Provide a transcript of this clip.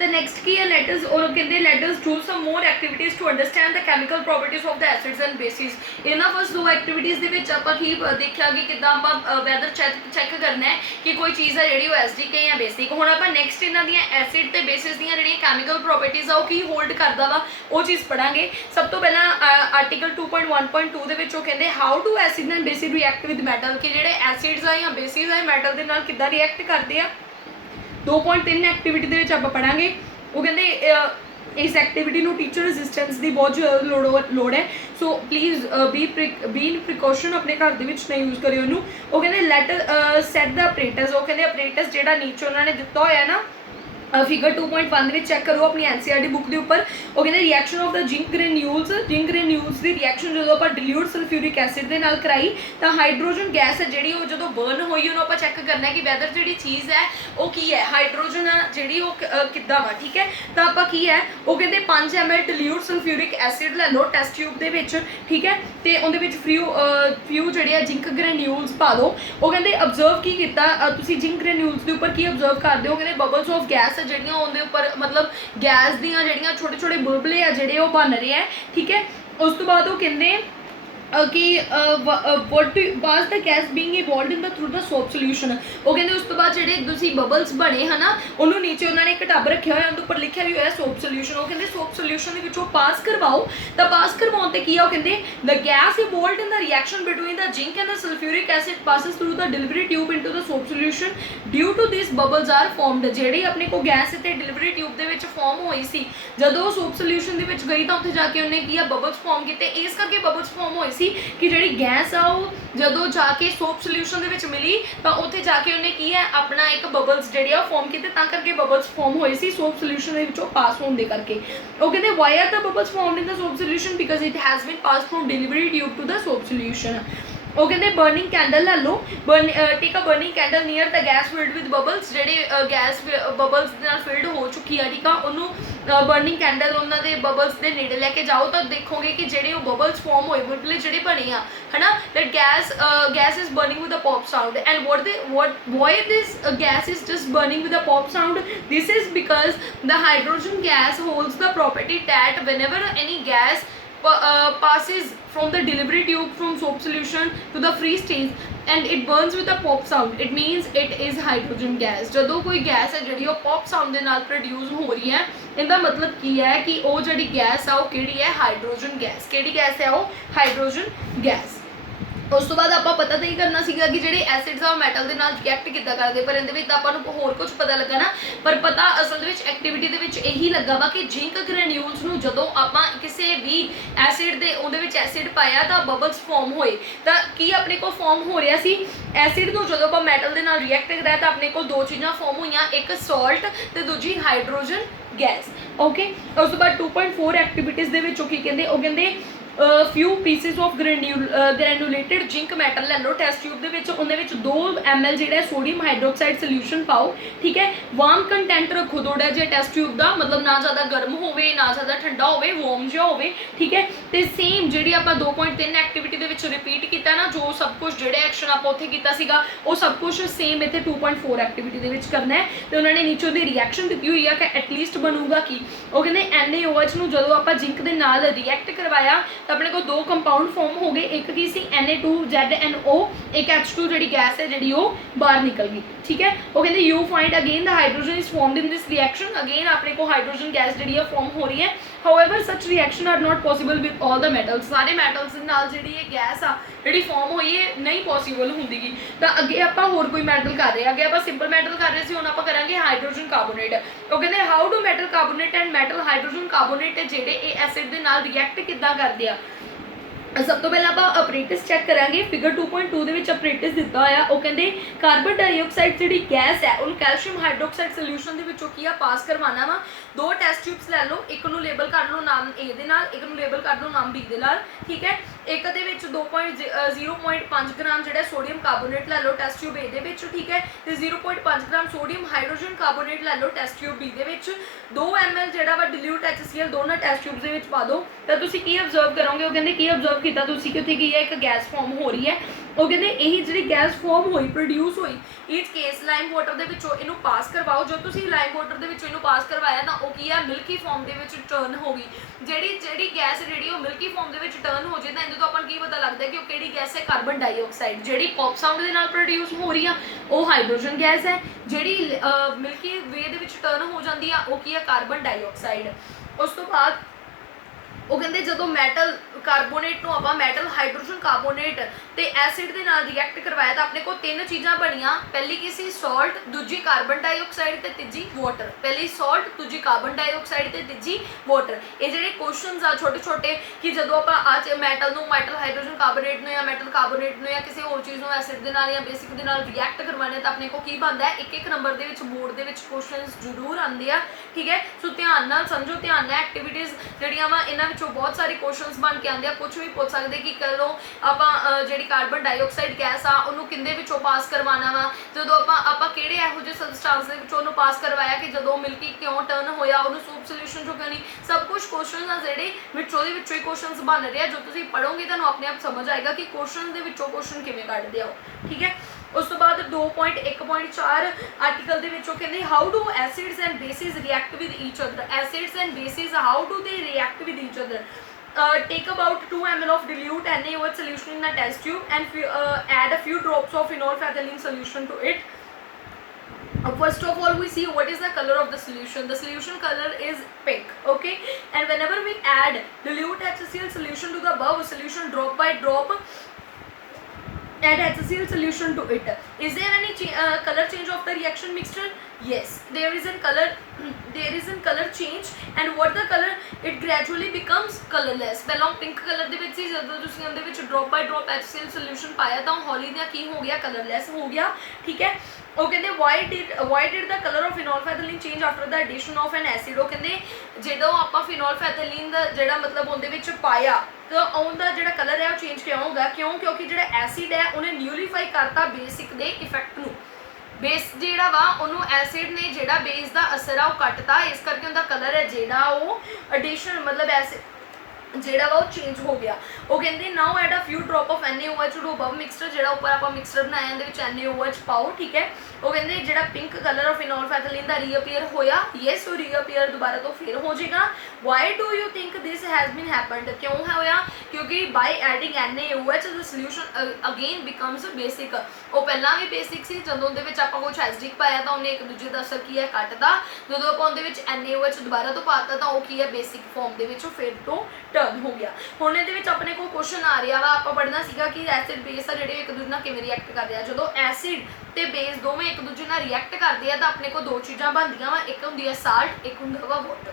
The next key है let us और कहते हैं let us do some more activities to understand the chemical properties of the acids and bases। ਇਹਨਾਂ first दो activities ਦੇ ਵਿੱਚ ਆਪਾਂ ਕੀ ਦੇਖਿਆ ਕਿ ਕਿੱਦਾਂ ਆਪਾਂ ਵੈਦਰ ਚੈੱਕ ਕਰਨਾ ਹੈ ਕਿ ਕੋਈ ਚੀਜ਼ ਹੈ ਜਿਹੜੀ ਉਹ ਐਸਿਡਿਕ ਹੈ ਜਾਂ ਬੇਸਿਕ। ਹੁਣ ਆਪਾਂ ਨੈਕਸਟ ਇਹਨਾਂ ਦੀਆਂ ਐਸਿਡ ਤੇ ਬੇਸਿਸ ਦੀਆਂ ਜਿਹੜੀਆਂ ਕੈਮੀਕਲ ਪ੍ਰੋਪਰਟੀਜ਼ ਆ ਉਹ ਕੀ ਹੋਲਡ ਕਰਦਾ ਵਾ ਉਹ ਚੀਜ਼ ਪੜਾਂਗੇ। ਸਭ ਤੋਂ ਪਹਿਲਾਂ ਆਰਟੀਕਲ 2.1.2 ਦੇ ਵਿੱਚ ਉਹ ਕਹਿੰਦੇ how to acid and basis react with metal, ਕਿ ਜਿਹੜੇ ਐਸਿਡਸ ਆ ਜਾਂ ਬੇਸਿਸ ਆ ਮੈਟਲ ਦੇ ਨਾਲ ਕਿੱਦਾਂ ਰਿਐਕਟ ਕਰਦੇ ਆ। 2.3 ਐਕਟੀਵਿਟੀ ਦੇ ਵਿੱਚ ਆਪਾਂ ਪੜਾਂਗੇ। ਉਹ ਕਹਿੰਦੇ इस एक्टिविटी ਨੂੰ टीचर रेजिस्टेंस ਦੀ बहुत ਲੋੜ ਹੈ, so please be in precaution अपने घर ਦੇ ਵਿੱਚ ਨਾ यूज़ करियो ਇਹਨੂੰ। ਉਹ ਕਹਿੰਦੇ ਲੈਟ ਸੈਟ द अपरेटस, ਉਹ ਕਹਿੰਦੇ अपरेटस ਜਿਹੜਾ ਨੀਚੇ ਉਹਨਾਂ ਨੇ ਦਿੱਤਾ ਹੋਇਆ ਨਾ फिगर 2.1 ਵਿੱਚ ਚੈੱਕ ਕਰੋ ਆਪਣੀ एनसीईआरटी बुक ਦੇ ਉੱਪਰ। ਉਹ ਕਹਿੰਦੇ reaction of the zinc granules the reaction ਜਦੋਂ ਆਪਾਂ ਡਿਲੂਟ ਸਲਫਿਊਰਿਕ ਐਸਿਡ ਦੇ ਨਾਲ ਕਰਾਈ ਤਾਂ ਹਾਈਡਰੋਜਨ ਗੈਸ ਹੈ ਜਿਹੜੀ ਉਹ ਜਦੋਂ ਬਰਨ ਹੋਈ ਉਹਨੂੰ ਆਪਾਂ ਚੈੱਕ ਕਰਨਾ ਕਿ ਵੈਦਰ ਜਿਹੜੀ ਚੀਜ਼ ਹੈ ਉਹ ਕੀ ਹੈ, ਹਾਈਡਰੋਜਨ ਆ ਜਿਹੜੀ ਉਹ ਕਿੱਦਾਂ ਵਾ। ਠੀਕ ਹੈ, ਤਾਂ ਆਪਾਂ ਕੀ ਹੈ ਉਹ ਕਹਿੰਦੇ 5 ml ਡਿਲੂਟ ਸਲਫਿਊਰਿਕ ਐਸਿਡ ਲੈ ਲਓ ਟੈਸਟ ਟਿਊਬ ਦੇ ਵਿੱਚ। ਠੀਕ ਹੈ, ਤੇ ਉਹਦੇ ਵਿੱਚ ਫਿਊ ਜਿਹੜੇ ਆ जिंक ग्रेन्यूल्स ਪਾ ਦਿਓ। ਉਹ ਕਹਿੰਦੇ ਅਬਜ਼ਰਵ ਕੀ ਕੀਤਾ ਤੁਸੀਂ जिंक ग्रेन्यूल्स ਦੇ ਉੱਪਰ ਕੀ ਅਬਜ਼ਰਵ ਕਰਦੇ ਹੋ, ਕਹਿੰਦੇ ਬਬਲਸ ਆਫ ਗੈਸ ਜਿਹੜੀਆਂ ਉਹਦੇ ਉੱਪਰ ਮਤਲਬ ਗੈਸ ਦੀਆਂ ਜਿਹੜੀਆਂ ਛੋਟੇ ਛੋਟੇ ਬੁਲਬਲੇ ਆ ਜਿਹੜੇ ਉਹ ਬਣ ਰਹੇ ਆ। ਠੀਕ ਹੈ, ਉਸ ਤੋਂ ਬਾਅਦ ਉਹ ਕਹਿੰਦੇ कि what was the gas being evolved in the through the soap solution। ਉਹ ਕਹਿੰਦੇ ਉਸ ਤੋਂ ਬਾਅਦ ਜਿਹੜੇ ਤੁਸੀਂ ਬਬਲਸ ਬਣੇ ਹੈ ਨਾ ਉਹਨੂੰ ਨੀਚੇ ਉਹਨਾਂ ਨੇ ਇੱਕ ਟੱਬ ਰੱਖਿਆ ਹੋਇਆ ਉਹਦੇ ਉੱਪਰ ਲਿਖਿਆ ਵੀ ਹੋਇਆ ਸੋਪ ਸੋਲਿਊਸ਼ਨ। ਉਹ ਕਹਿੰਦੇ ਸੋਪ ਸੋਲਿਊਸ਼ਨ ਦੇ ਵਿੱਚੋਂ ਪਾਸ ਕਰਵਾਓ ਤਾਂ ਪਾਸ ਕਰਵਾਉਣ ਤੇ ਕੀ ਆ ਉਹ ਕਹਿੰਦੇ the gas evolved in the reaction between the zinc and the sulfuric acid passes through the delivery tube into the soap solution due to these bubbles are formed। ਜਿਹੜੀ ਆਪਣੇ ਕੋ ਗੈਸ ਤੇ ਡਿਲੀਵਰੀ ਟਿਊਬ ਦੇ ਵਿੱਚ farm ਹੋਈ ਸੀ ਜਦੋਂ ਉਹ soap solution ਦੇ ਵਿੱਚ ਗਈ ਤਾਂ ਉੱਥੇ ਜਾ ਕੇ ਉਹਨੇ ਕੀ ਆ ਬਬਲਸ ਫਾਰਮ ਕੀਤੇ। ਇਸ ਕਰਕੇ ਬਬਲਸ ਫਾਰਮ ਹੋਏ कि ਜਿਹੜੀ ਗੈਸ ਆ ਉਹ ਜਦੋਂ ਜਾ ਕੇ ਸੋਪ ਸੋਲਿਊਸ਼ਨ ਦੇ ਵਿੱਚ ਮਿਲੀ ਤਾਂ ਉੱਥੇ ਜਾ ਕੇ ਉਹਨੇ ਕੀ ਹੈ ਆਪਣਾ ਇੱਕ ਬਬਲਸ ਜਿਹੜੇ ਆ ਫਾਰਮ ਕੀਤੇ, ਤਾਂ ਕਰਕੇ ਬਬਲਸ ਫਾਰਮ ਹੋਏ ਸੀ ਸੋਪ ਸੋਲਿਊਸ਼ਨ ਦੇ ਵਿੱਚੋਂ ਪਾਸ ਹੋਣ ਦੇ ਕਰਕੇ। ਉਹ ਕਹਿੰਦੇ why are the bubbles formed in the soap solution because it has been passed from delivery tube to the soap solution. ਉਹ ਕਹਿੰਦੇ ਬਰਨਿੰਗ ਕੈਂਡਲ ਲੈ ਲਓ, take a burning candle near the gas filled with bubbles, ਜਿਹੜੇ gas bubbles ਦੇ ਨਾਲ field ਹੋ ਚੁੱਕੀ ਆ। ਠੀਕ ਆ, ਉਹਨੂੰ ਬਰਨਿੰਗ ਕੈਂਡਲ ਉਹਨਾਂ ਦੇ ਬਬਲਸ ਦੇ ਨੇੜੇ ਲੈ ਕੇ ਜਾਓ ਤਾਂ ਦੇਖੋਗੇ ਕਿ ਜਿਹੜੇ ਉਹ ਬਬਲਸ ਫਾਰਮ ਹੋਏ ਬੁਲਬੁਲੇ ਜਿਹੜੇ ਬਣੇ ਆ ਹੈ ਨਾ, that gas is burning with a pop sound. And why this gas is just burning with a pop sound, this is because the hydrogen gas holds the property that whenever any gas passes from the delivery tube from soap solution to the free stage and it burns with a pop sound, it means it is hydrogen gas। ਜਦੋਂ ਕੋਈ gas ਹੈ ਜਿਹੜੀ ਉਹ pop sound ਦੇ ਨਾਲ produce ਹੋ ਰਹੀ ਹੈ ਇਹਦਾ ਮਤਲਬ ਕੀ ਹੈ ਕਿ ਉਹ ਜਿਹੜੀ ਗੈਸ ਆ ਉਹ ਕਿਹੜੀ ਹੈ, ਹਾਈਡਰੋਜਨ ਗੈਸ। ਕਿਹੜੀ ਗੈਸ ਹੈ ਉਹ, ਹਾਈਡਰੋਜਨ ਗੈਸ। ਉਸ ਤੋਂ ਬਾਅਦ ਆਪਾਂ ਪਤਾ ਤਾਂ ਹੀ ਕਰਨਾ ਸੀਗਾ ਕਿ ਜਿਹੜੇ ਐਸਿਡਸ ਆ ਮੈਟਲ ਦੇ ਨਾਲ ਰਿਐਕਟ ਕਿੱਦਾਂ ਕਰਦੇ, ਪਰ ਇਹਦੇ ਵਿੱਚ ਤਾਂ ਆਪਾਂ ਨੂੰ ਹੋਰ ਕੁਝ ਪਤਾ ਲੱਗਾ ਨਾ, ਪਰ ਪਤਾ ਅਸਲ ਦੇ ਵਿੱਚ ਐਕਟੀਵਿਟੀ ਦੇ ਵਿੱਚ ਇਹੀ ਲੱਗਾ ਵਾ ਕਿ ਜਿੰਕ ਗ੍ਰੈਨਿਊਲਸ ਨੂੰ ਜਦੋਂ ਆਪਾਂ ਕਿਸੇ ਵੀ ਐਸਿਡ ਦੇ ਉਹਦੇ ਵਿੱਚ ਐਸਿਡ ਪਾਇਆ ਤਾਂ ਬਬਲਸ ਫਾਰਮ ਹੋਏ। ਤਾਂ ਕੀ ਆਪਣੇ ਕੋਲ ਫਾਰਮ ਹੋ ਰਿਹਾ ਸੀ ਐਸਿਡ ਨੂੰ ਜਦੋਂ ਆਪਾਂ ਮੈਟਲ ਦੇ ਨਾਲ ਰਿਐਕਟ ਕਰਾਇਆ ਤਾਂ ਆਪਣੇ ਕੋਲ ਦੋ ਚੀਜ਼ਾਂ ਫਾਰਮ ਹੋਈਆਂ, ਇੱਕ ਸਾਲਟ ਤੇ ਦੂਜੀ ਹਾਈਡਰੋਜਨ ਗੈਸ। ਓਕੇ, ਉਸ ਤੋਂ ਬਾਅਦ 2.4 ਐਕਟੀਵਿਟੀਜ਼ ਦੇ ਵਿੱਚ ਉਹ ਕੀ ਕਹਿੰਦੇ, ਉਹ ਕਹਿੰਦੇ few pieces of granulated zinc metal ਲੈ ਲਓ ਟੈਸਟ ਟਿਊਬ ਦੇ ਵਿੱਚ, ਉਹਦੇ ਵਿੱਚ 2 ml ਜਿਹੜਾ ਸੋਡੀਅਮ ਹਾਈਡਰੋਕਸਾਈਡ ਸੋਲਿਊਸ਼ਨ ਪਾਓ। ਠੀਕ ਹੈ, ਵਾਰਮ ਕੰਟੈਂਟ ਰੱਖੋ ਥੋੜਾ ਜਿਹਾ ਟੈਸਟ ਟਿਊਬ ਦਾ, ਮਤਲਬ ਨਾ ਜ਼ਿਆਦਾ ਗਰਮ ਹੋਵੇ ਨਾ ਜ਼ਿਆਦਾ ਠੰਡਾ ਹੋਵੇ, ਵਾਰਮ ਜਿਹਾ ਹੋਵੇ। ਠੀਕ ਹੈ, ਤੇ ਸੇਮ ਜਿਹੜੀ ਆਪਾਂ 2.3 ਐਕਟੀਵਿਟੀ ਦੇ ਵਿੱਚ ਰਿਪੀਟ ਕੀਤਾ ਨਾ, ਜੋ ਸਭ ਕੁਝ ਜਿਹੜੇ ਐਕਸ਼ਨ ਆਪਾਂ ਉੱਥੇ ਕੀਤਾ ਸੀਗਾ ਉਹ ਸਭ ਕੁਝ ਸੇਮ ਇੱਥੇ 2.4 ਐਕਟੀਵਿਟੀ ਦੇ ਵਿੱਚ ਕਰਨਾ ਹੈ। ਤੇ ਉਹਨਾਂ ਨੇ ਨੀਚੇ ਦੀ ਰਿਐਕਸ਼ਨ ਦਿੱਤੀ ਹੋਈ ਆ ਕਿ ਐਟਲੀਸਟ ਬਣੂਗਾ ਕੀ, ਉਹ ਕਹਿੰਦੇ NaOH ਨੂੰ ਜਦੋਂ ਆਪਾਂ ਜ਼ਿੰਕ ਦੇ ਨਾਲ ਰਿਐਕਟ ਕਰਵਾਇਆ ਤਾਂ ਆਪਣੇ ਕੋਲ 2 ਕੰਪਾਊਂਡ ਫਾਰਮ ਹੋ ਗਏ, ਇੱਕ ਕੀ ਸੀ Na2ZNO, ਇੱਕ H2 ਜਿਹੜੀ ਗੈਸ ਹੈ ਜਿਹੜੀ ਉਹ ਬਾਹਰ ਨਿਕਲ ਗਈ। ਠੀਕ ਹੈ, ਉਹ ਕਹਿੰਦੇ you find again the hydrogen is formed in this reaction, again ਆਪਣੇ ਕੋਲ ਹਾਈਡਰੋਜਨ ਗੈਸ ਜਿਹੜੀ ਹੈ ਫਾਰਮ ਹੋ ਰਹੀ ਹੈ। ਹਾਊਐਵਰ ਸੱਚ reaction are not possible with all the metals, ਸਾਰੇ ਮੈਟਲਸ ਦੇ ਨਾਲ ਜਿਹੜੀ ਇਹ ਗੈਸ ਆ ਜਿਹੜੀ ਫਾਰਮ ਹੋਈ ਹੈ ਨਹੀਂ ਪੋਸੀਬਲ ਹੁੰਦੀਗੀ। ਤਾਂ ਅੱਗੇ ਆਪਾਂ ਹੋਰ ਕੋਈ ਮੈਟਲ ਕਰ ਰਹੇ ਹਾਂ, ਅੱਗੇ ਆਪਾਂ ਸਿੰਪਲ ਮੈਟਲ ਕਰ ਰਹੇ ਸੀ, ਹੁਣ ਆਪਾਂ ਕਰਾਂਗੇ ਹਾਈਡਰੋਜਨ ਕਾਰਬੋਨੇਟ। ਉਹ ਕਹਿੰਦੇ how do metal carbonate and metal hydrogen carbonate ਜਿਹੜੇ ਇਹ ਐਸਿਡ ਦੇ ਨਾਲ ਰਿਐਕਟ ਕਿੱਦਾਂ ਕਰਦੇ ਆ। ਸਭ ਤੋਂ ਪਹਿਲਾਂ ਆਪਾਂ ਆਪਰੇਟਸ ਚੈੱਕ ਕਰਾਂਗੇ। ਫਿਗਰ 2.2 ਦੇ ਵਿੱਚ ਆਪਰੇਟਸ ਦਿੱਤਾ ਹੋਇਆ, ਉਹ ਕਹਿੰਦੇ ਕਾਰਬਨ ਡਾਈਆਕਸਾਈਡ ਜਿਹੜੀ ਗੈਸ ਹੈ ਉਹਨੂੰ ਕੈਲਸ਼ੀਅਮ ਹਾਈਡਰੋਕਸਾਈਡ ਸੋਲਿਊਸ਼ਨ ਦੇ ਵਿੱਚੋਂ ਕੀ ਆ ਪਾਸ ਕਰਵਾਉਣਾ ਵਾ। 2 ਟੈਸਟ ਟਿਊਬਸ ਲੈ ਲਓ, ਇੱਕ ਨੂੰ ਲੇਬਲ ਕਰ ਲਓ ਨਾਮ A ਦੇ ਨਾਲ, ਇੱਕ ਨੂੰ ਲੇਬਲ ਕਰ ਲਓ ਨਾਮ B ਦੇ ਨਾਲ। ਠੀਕ ਹੈ, ਇੱਕ ਦੇ ਵਿੱਚ 0.5 ਗ੍ਰਾਮ ਜਿਹੜਾ ਸੋਡੀਅਮ ਕਾਰਬੋਨੇਟ ਲੈ ਲਓ ਟੈਸਟ ਟਿਊਬ A ਦੇ ਵਿੱਚ। ਠੀਕ ਹੈ, ਤੇ 0.5 ਗ੍ਰਾਮ ਸੋਡੀਅਮ ਹਾਈਡਰੋਜਨ ਕਾਰਬੋਨੇਟ ਲੈ ਲਓ ਟੈਸਟ ਟਿਊਬ B ਦੇ ਵਿੱਚ। 2 ml ਜਿਹੜਾ ਵਾ ਡਿਲੂਟ HCl ਦੋਨਾਂ ਟੈਸਟ ਟਿਊਬਸ ਦੇ ਵਿੱਚ ਪਾ ਦਿਓ ਤਾਂ ਤੁਸੀਂ ਕੀ ਅਬਜ਼ਰਵ ਕਰੋਗੇ। ਉਹ ਕਹਿੰਦੇ ਕੀ ਅਬਜ਼ਰਵ ਕੀਤਾ ਤੁਸੀਂ ਕਿ ਉੱਥੇ ਕੀ ਹੈ, ਇੱਕ ਗੈਸ ਫਾਰਮ ਹੋ ਰਹੀ ਹੈ। ਉਹ ਕਹਿੰਦੇ ਇਹੀ ਜਿਹੜੀ ਗੈਸ ਫਾਰਮ ਹੋਈ ਪ੍ਰੋਡਿਊਸ ਹੋਈ ਇਸ ਕੇਸ ਲਾਈਮ ਵਾਟਰ ਦੇ ਵਿੱਚੋਂ ਇਹਨੂੰ ਪਾਸ ਕਰਵਾਓ। ਜੋ ਤੁਸੀਂ ਲਾਈਮ ਵਾਟਰ ਦੇ ਵਿੱਚੋਂ ਇਹਨੂੰ ਪਾਸ ਕਰਵਾਇਆ ਤਾਂ ਉਹ ਕੀ ਹੈ, ਮਿਲਕੀ ਫਾਰਮ ਦੇ ਵਿੱਚ ਟਰਨ ਹੋ ਗਈ। ਜਿਹੜੀ ਗੈਸ ਜਿਹੜੀ ਉਹ ਮਿਲਕੀ ਫਾਰਮ ਦੇ ਵਿੱਚ ਟਰਨ ਹੋ ਜੇ ਤਾਂ ਇਹਦੇ ਤੋਂ ਆਪਾਂ ਕੀ ਪਤਾ ਲੱਗਦਾ ਕਿ ਉਹ ਕਿਹੜੀ ਗੈਸ ਹੈ, ਕਾਰਬਨ ਡਾਈਆਕਸਾਈਡ। ਜਿਹੜੀ ਪੌਪ ਸਾਊਂਡ ਦੇ ਨਾਲ ਪ੍ਰੋਡਿਊਸ ਹੋ ਰਹੀ ਆ ਉਹ ਹਾਈਡਰੋਜਨ ਗੈਸ ਹੈ। ਜਿਹੜੀ ਮਿਲਕੀ ਵੇ ਦੇ ਵਿੱਚ ਟਰਨ ਹੋ ਜਾਂਦੀ ਆ ਉਹ ਕੀ ਹੈ, ਕਾਰਬਨ ਡਾਈਆਕਸਾਈਡ। ਉਸ ਤੋਂ ਬਾਅਦ ਉਹ ਕਹਿੰਦੇ ਜਦੋਂ ਮੈਟਲ ਕਾਰਬੋਨੇਟ ਨੂੰ ਆਪਾਂ ਮੈਟਲ ਹਾਈਡਰੋਜਨ ਕਾਰਬੋਨੇਟ ਤੇ ਐਸਿਡ ਦੇ ਨਾਲ ਰਿਐਕਟ ਕਰਵਾਇਆ ਤਾਂ ਆਪਣੇ ਕੋਲ ਤਿੰਨ ਚੀਜ਼ਾਂ ਬਣੀਆਂ। ਪਹਿਲੀ ਕੀ ਸੀ, ਸਾਲਟ, ਦੂਜੀ ਕਾਰਬਨ ਡਾਈਆਕਸਾਈਡ ਤੇ ਤੀਜੀ ਵਾਟਰ। ਪਹਿਲੀ ਸਾਲਟ, ਦੂਜੀ ਕਾਰਬਨ ਡਾਈਆਕਸਾਈਡ ਤੇ ਤੀਜੀ ਵਾਟਰ। ਇਹ ਜਿਹੜੇ ਕੁਐਸਚਨਸ ਆ ਛੋਟੇ ਛੋਟੇ ਕਿ ਜਦੋਂ ਆਪਾਂ ਅੱਜ ਮੈਟਲ ਨੂੰ ਮੈਟਲ ਹਾਈਡਰੋਜਨ ਕਾਰਬੋਨੇਟ ਨੂੰ ਜਾਂ ਮੈਟਲ ਕਾਰਬੋਨੇਟ ਨੂੰ ਜਾਂ ਕਿਸੇ ਹੋਰ ਚੀਜ਼ ਨੂੰ ਐਸਿਡ ਦੇ ਨਾਲ ਜਾਂ ਬੇਸਿਕ ਦੇ ਨਾਲ ਰਿਐਕਟ ਕਰਵਾਉਣਾ ਤਾਂ ਆਪਣੇ ਕੋਲ ਕੀ ਬਣਦਾ ਹੈ, ਇੱਕ ਇੱਕ ਨੰਬਰ ਦੇ ਵਿੱਚ ਬੋਰਡ ਦੇ ਵਿੱਚ ਕੁਐਸਚਨਸ ਜ਼ਰੂਰ ਆਉਂਦੇ ਆ। ਠੀਕ ਹੈ, ਸੋ ਧਿਆਨ ਨਾਲ ਸਮਝੋ, ਧਿਆਨ ਨਾਲ ਐਕਟੀਵਿਟੀਜ਼ ਜਿਹੜੀਆਂ ਵਾ ਇਹਨਾਂ ਵਿੱਚੋਂ ਬਹੁਤ ਸਾਰੇ ਕੁਐਸਚਨਸ ਬਣ ਕੇ ਆਉਂਦੇ ਆ। ਕੁਝ ਵੀ ਪੁੱਛ ਸਕਦੇ ਕਿ ਕਰੋ ਆਪਾਂ ਜਿਹੜੀ ਕਾਰਬਨ ਡਾਈਆਕਸਾਈਡ ਗੈਸ ਆ ਉਹਨੂੰ ਕਿੰਦੇ ਵਿੱਚੋਂ ਪਾਸ ਕਰਵਾਉਣਾ ਵਾ, ਜਦੋਂ ਆਪਾਂ ਕਿਹੜੇ ਇਹੋ ਜਿਹੇ ਸਬਸਟੈਂਸ ਦੇ ਵਿੱਚੋਂ ਉਹਨੂੰ ਪਾਸ ਕਰਵਾਇਆ ਕਿ ਜਦੋਂ ਮਿਲਕੀ ਕਿਉਂ ਟਰਨ ਹੋਇਆ, ਉਹਨੂੰ ਸੂਪ ਸੋਲੂਸ਼ਨ ਚੋਂ ਕਿਉਂ ਨਹੀਂ। ਸਭ ਕੁਝ ਕੁਐਸਚਨਸ ਆ ਜਿਹੜੇ ਵਿੱਚੋਂ ਦੇ ਵਿੱਚੋਂ ਹੀ ਕੁਐਸਚਨਸ ਬਣ ਰਹੇ ਆ। ਜੋ ਤੁਸੀਂ ਪੜੋਗੇ ਤੁਹਾਨੂੰ ਆਪਣੇ ਆਪ ਸਮਝ ਆਏਗਾ ਕਿ ਕੁਐਸਚਨ ਦੇ ਵਿੱਚੋਂ ਕੁਐਸਚਨ ਕਿਵੇਂ ਕੱਢਦੇ ਆ। ਠੀਕ ਹੈ, ਉਸ ਤੋਂ ਬਾਅਦ 2.1.4 ਆਰਟੀਕਲ ਦੇ ਵਿੱਚੋਂ ਕਹਿੰਦੇ how do acids and basis react with each other. Acids and basis how do ਦੇ react with each other. Take about 2 ml of dilute NaOH solution in a test tube and add a few drops of phenolphthalein solution to it. First of all, we see what is the color of the solution. The solution color is pink. Okay, and whenever we add dilute HCl solution to the above solution drop by drop, add HCl solution to it. Is there any color change of the reaction mixture? Yes, there is a color change, and what the color, it gradually becomes colorless. ਪਹਿਲਾਂ pink colour ਦੇ ਵਿੱਚ ਸੀ, ਜਦੋਂ ਤੁਸੀਂ ਉਹਦੇ ਵਿੱਚ drop ਬਾਈ drop HCl solution ਪਾਇਆ ਤਾਂ ਹੌਲੀ ਜਿਹਾ ਕੀ ਹੋ ਗਿਆ, ਕਲਰਲੈਸ ਹੋ ਗਿਆ। ਠੀਕ ਹੈ, ਉਹ ਕਹਿੰਦੇ why did the color of phenolphthalein change after the addition of an acid। ਉਹ ਕਹਿੰਦੇ ਜਦੋਂ ਆਪਾਂ phenolphthalein ਦਾ ਜਿਹੜਾ ਮਤਲਬ ਉਹਦੇ ਵਿੱਚ ਪਾਇਆ ਤਾਂ ਉਹਦਾ ਜਿਹੜਾ ਕਲਰ ਹੈ ਉਹ ਚੇਂਜ ਕਿਉਂ ਹੋਗਾ, ਕਿਉਂਕਿ ਜਿਹੜਾ ਐਸਿਡ ਹੈ ਉਹਨੇ ਨਿਊਲੀਫਾਈ ਕਰਤਾ ਬੇਸਿਕ ਦੇ ਇਫੈਕਟ ਨੂੰ। ਬੇਸ ਜਿਹੜਾ ਵਾ ਉਹਨੂੰ ਐਸਿਡ ਨੇ ਜਿਹੜਾ ਬੇਸ ਦਾ ਅਸਰ ਆ ਉਹ ਕੱਟਤਾ, ਇਸ ਕਰਕੇ ਉਹਦਾ ਕਲਰ ਹੈ ਜਿਹੜਾ ਉਹ ਐਡੀਸ਼ਨ ਮਤਲਬ ਐਸਿਡ ਜਿਹੜਾ ਵਾ ਉਹ ਚੇਂਜ ਹੋ ਗਿਆ। ਉਹ ਕਹਿੰਦੇ now add a few drop of NaOH to above mixture. ਜਿਹੜਾ ਉੱਪਰ ਆਪਾਂ ਮਿਕਸਚਰ ਬਣਾਇਆ ਇਹਦੇ ਵਿੱਚ NaOH ਪਾਓ। ਠੀਕ ਹੈ, ਉਹ ਕਹਿੰਦੇ ਜਿਹੜਾ ਪਿੰਕ ਕਲਰ ਆਫ phenolphthalein ਦਾ ਰੀਅਪੀਅਰ ਹੋਇਆ, ਯੈਸ ਉਹ ਰੀਅਪੀਅਰ ਦੁਬਾਰਾ ਤੋਂ ਫਿਰ ਹੋ ਜਾਏਗਾ। Why do you think this has been happened, ਕਿਉਂ ਹੋਇਆ, ਕਿਉਂਕਿ ਬਾਈ adding NaOH the solution again becomes basic। ਉਹ ਪਹਿਲਾਂ ਵੀ ਬੇਸਿਕ ਸੀ, ਜਦੋਂ ਉਹਦੇ ਵਿੱਚ ਆਪਾਂ ਕੁਝ ਐਸਿਡਿਕ ਪਾਇਆ ਤਾਂ ਉਹਨੇ ਇੱਕ ਦੂਜੇ ਦਾ ਅਸਰ ਕੀ ਹੈ ਕੱਟਦਾ। ਜਦੋਂ ਆਪਾਂ ਉਹਦੇ ਵਿੱਚ NaOH ਦੁਬਾਰਾ ਤੋਂ ਪਾਤਾ ਤਾਂ ਉਹ ਕੀ ਹੈ ਬੇਸਿਕ ਫਾਰਮ ਦੇ ਵਿੱਚ ਫਿਰ ਤੋਂ ਟਰਨ ਹੋ ਗਿਆ। ਹੁਣ ਇਹਦੇ ਵਿੱਚ ਆਪਣੇ ਕੋਲ ਕੁਐਸਚਨ ਆ ਰਿਹਾ ਵਾ, ਆਪਾਂ ਪੜ੍ਹਨਾ ਸੀਗਾ ਕਿ ਐਸਿਡ ਬੇਸ ਆ ਜਿਹੜੇ ਇੱਕ ਦੂਜੇ ਨਾਲ ਕਿਵੇਂ ਰਿਐਕਟ ਕਰਦੇ ਆ। ਜਦੋਂ ਐਸਿਡ ਤੇ ਬੇਸ ਦੋਵੇਂ ਇੱਕ ਦੂਜੇ ਨਾਲ ਰਿਐਕਟ ਕਰਦੇ ਆ ਤਾਂ ਆਪਣੇ ਕੋਲ ਦੋ ਚੀਜ਼ਾਂ ਬਣਦੀਆਂ ਵਾ, ਇੱਕ ਹੁੰਦੀ ਹੈ ਸਾਲਟ, ਇੱਕ ਹੁੰਦਾ ਵਾ ਵਾਟਰ।